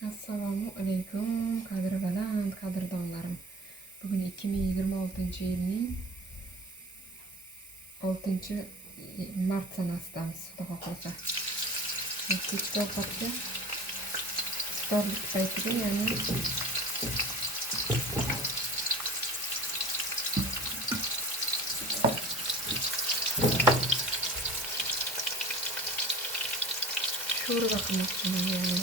Assalomu alaykum qadri baland qadrdonlarim. Bugun 2026-yilning 6-mart sanasidamiz, xudo xohlasa. Kechki ovqatga iftorlik paytiga, ya'ni sho'rva qilmoqchiman, ya'ni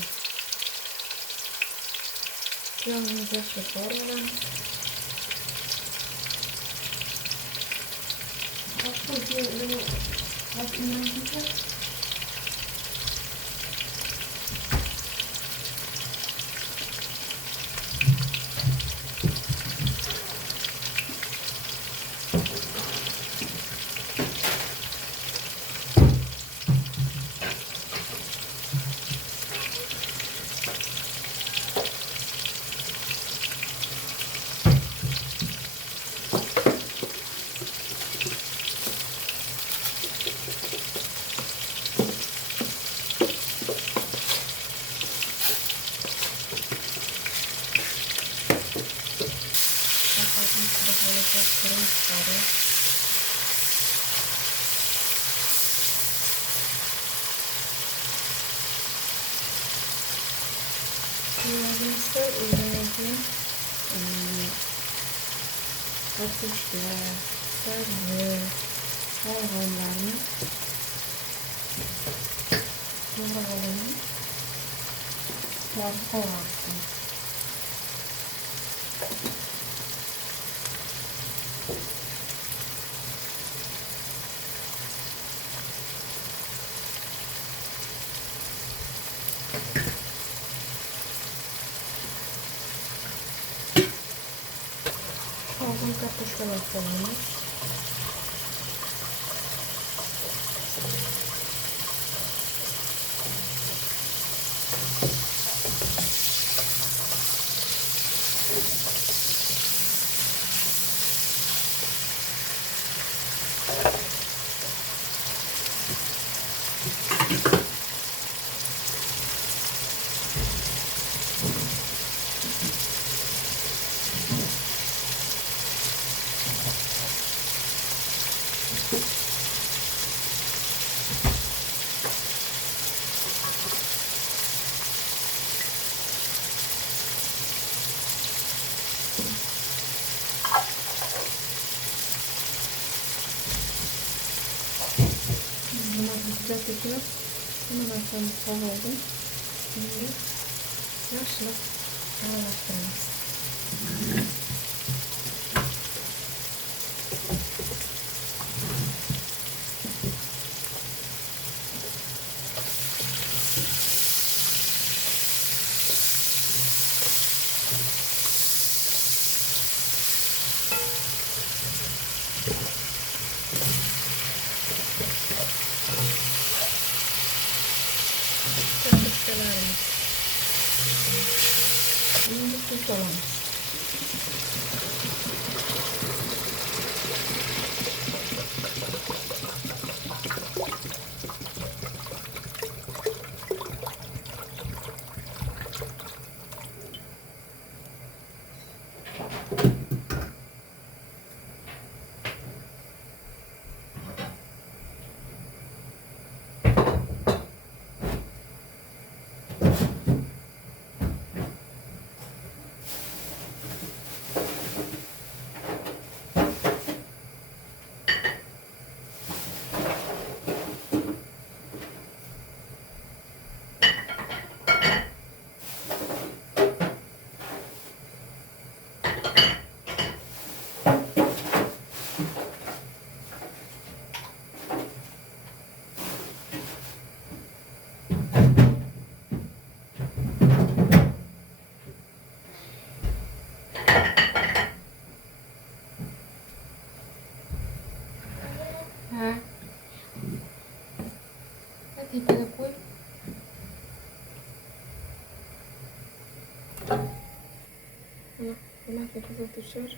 piyozimizni yaxshilab qovuramiz. Piyozimizni o'rniga kartoshka, sabzi, hayvonlarni to'g'rab olaman. Ularni qovuramiz. Oldin kartoshkalar solamiz. Güzel pekilib, hemen arkamda kavurdim. Şimdi yaxshilab aralashtiramiz. Kartoshkalarimiz. Şimdi tuz solamiz. Tepaga qo'y. Hurmatli kuzatuvchilar,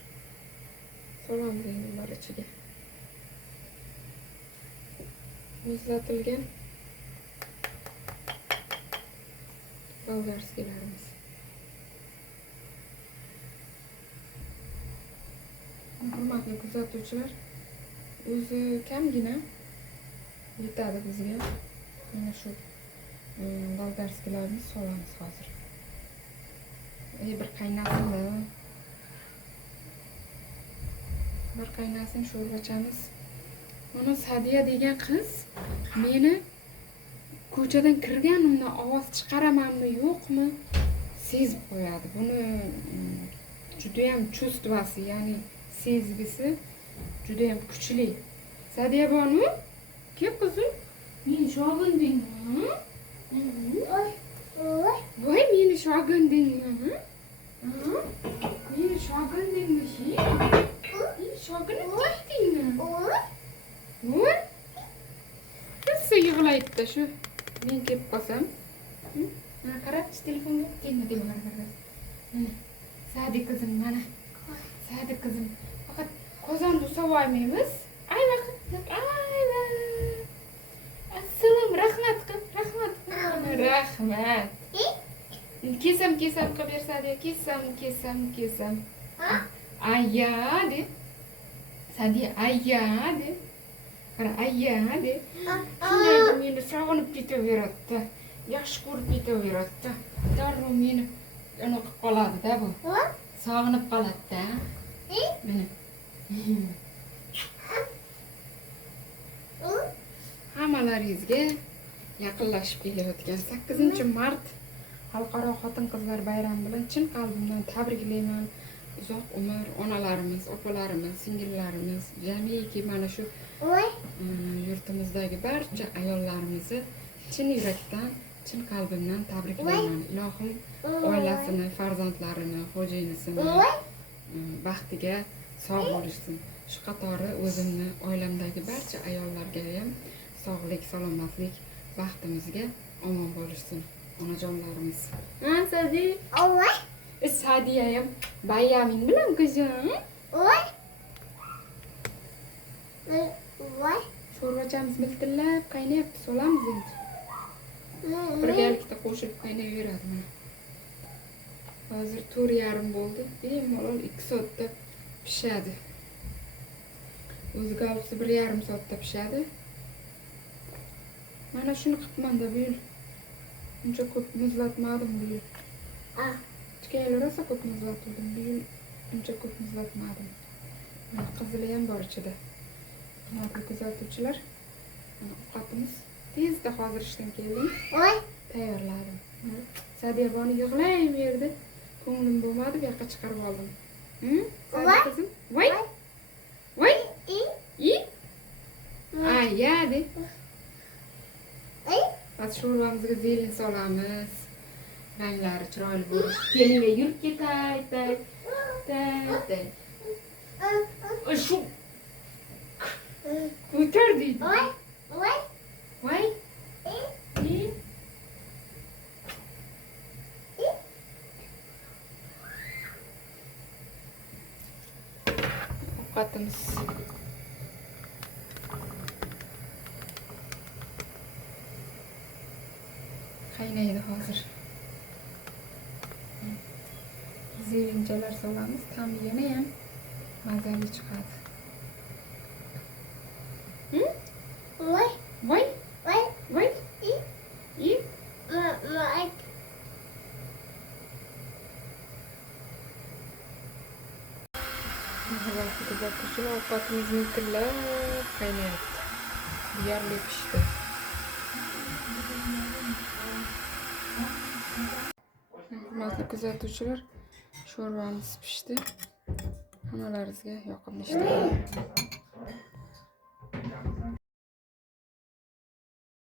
solamiz endi ular ichiga. Muzlatilgan bolgarskilarimiz. Hurmatli kuzatuvchilar, o'zi kamgina yetadi bizga. Mana shu bolgarskilarimiz solamiz hozir. Bir qaynasinmi? Bir qaynasin, sho'rvachamiz. Mana Sadiya degan qiz meni ko'chadan kirganimdan ovoz chiqaramanmi yo'qmi sezib qo'yadi. Buni juda ham chustvasi, ya'ni sezgisi juda ham kuchli. Sadiya bonu, kel qizim, meni sog'indingmi? Voy, meni sog'indingmi? Meni sog'indingmi? Meni sog'inib ketdingmi? Voy. Kızsa yig'laydi shu. Men kelib qolsam. Qarab, telefonga kelma deyman. Mana. Sadi qizim, mana. Sadi qizim. Faqat qozonni so'ymaymiz. Ay vaqt, ayva. Assalom, rahmat qil, rahmat. Rahmat. Kesam qilib ber Sadiya, kesam. Ayya de. Sadiya ayya de. Qara ayya de. Shunday meni sog'inib ketaveradi. Yaxshi ko'rib ketaveradi. Darrov meni anaqa qoladi-da bu. Sog'inib qoladi-da. Mana. Hammalaringizga yaqinlashib kelayotgan 8-mart Xalqaro xotin-qizlar bayrami bilan chin qalbimdan tabriklayman. Uzoq umr onalarimiz, opalarimiz, singillarimiz, jamiki mana shu yurtimizdagi barcha ayollarimizni chin yurakdan, chin qalbimdan tabriklayman. Ilohim oilasini, farzandlarini, xo'jayinisini baxtiga sog' bo'lishsin. Shu qatori o'zimni, oilamdagi barcha ayollarga ham sog'lik, salomatlik, baxtimizga omon bo'lishsin. Onajonlarimiz. Sadi. Sadiya ham bayraming bilan kuzim. Sho'rvachamiz miltillab qaynayapti, solamiz endi. Birgalikda qo'shib qaynaveradi mana. Hozir 4:30 bo'ldi. Bemalol 2 soatda pishadi. O'zi galsi 1,5 soatda pishadi. Mana shuni qilibman-da bu yil. Uncha ko'p muzlatmadim bu yil. Ichkaylar rosa ko'p muzlatdim bu yil. Uncha ko'p muzlatmadim. Qizili ham bor ichida. Hurmatli kuzatuvchilar, ovqatimiz tezda hozir ishdan keldim. Tayyorladim. Sadiya boni yig'layverdi. Ko'nglim bo'lmadi, bu yoqqa chiqarib oldim. Sadiya qizim, voy. Voy. Ayadi. Hozir sho'rvamizga zelin solamiz. Ranglari chiroyli bo'lishi. Kelinglar, yurib ketay. Shu ko'tar deydi. Voy. Ovqatimiz qaynaydi hozir. Zelinchalar solamiz, ta'mi yana ham mazali chiqadi. Voy. Kuzatuvchilar, ovqatimiz miltillab qaynayapti. Deyarli pishdi. Hurmatli kuzatuvchilar, sho'rvamiz pishdi. Hammalaringizga yoqimli ishlar.